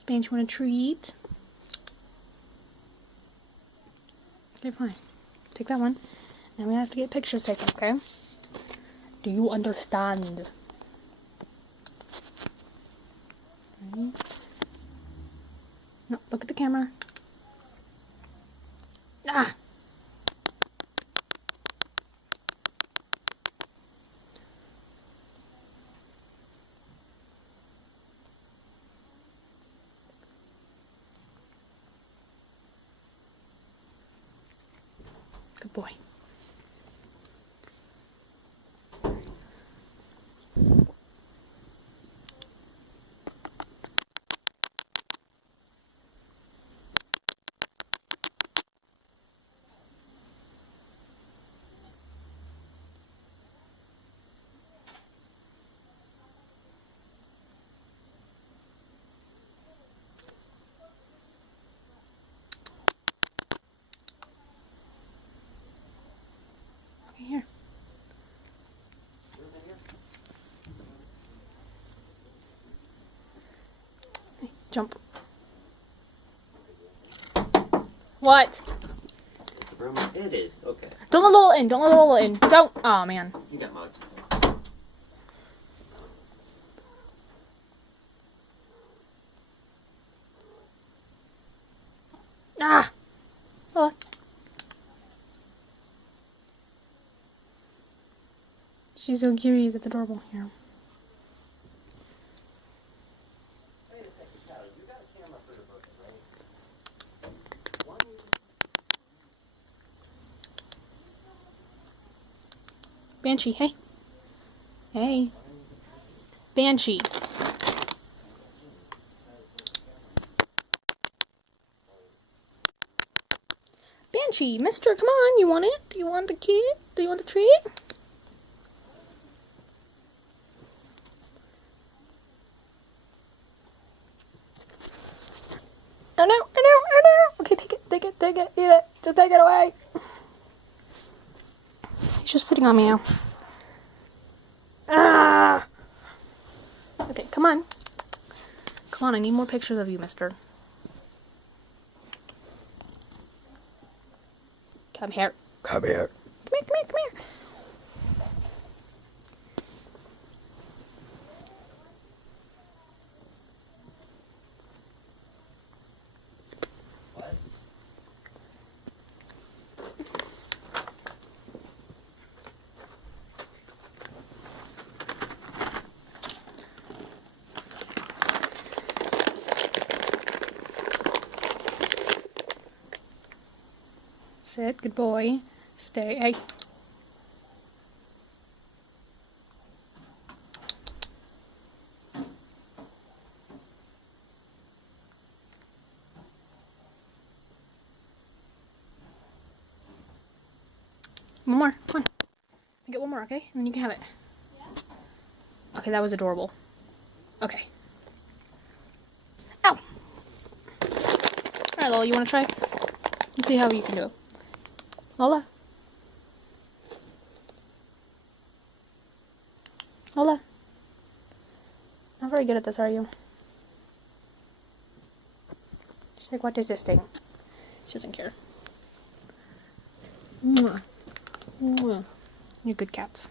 Spanish, you want a treat? Okay, fine. Take that one. Now we have to get pictures taken, okay? Do you understand? Right. No, look at the camera. Ah! Good boy. Okay, here. Hey, jump. What? It is. Okay. Don't let Lola in. Don't let Lola in. Don't. Oh, man. You got mugged. Ah! Lola. She's so curious. It's adorable. Here. Wait a second, Tyler. You got a camera for the book, right? Banshee, hey. Hey. Banshee. Banshee, mister, come on. You want it? Do you want the kid? Do you want the treat? Oh no, oh no, oh no. Okay, take it, eat it. Just take it away. He's just sitting on me now. Ah! Okay, come on. Come on, I need more pictures of you, mister. Come here. Come here. Come here, come here, come here. What? Sit, good boy. Stay. Hey. One more. Come on. Get one more, okay? And then you can have it. Yeah. Okay, that was adorable. Okay. Ow! Alright, Lola, you want to try? Let's see how you can do it. Lola. Lola. Not very good at this, are you? She's like, what is this thing? She doesn't care. Mwah. Mwah. You're good cats.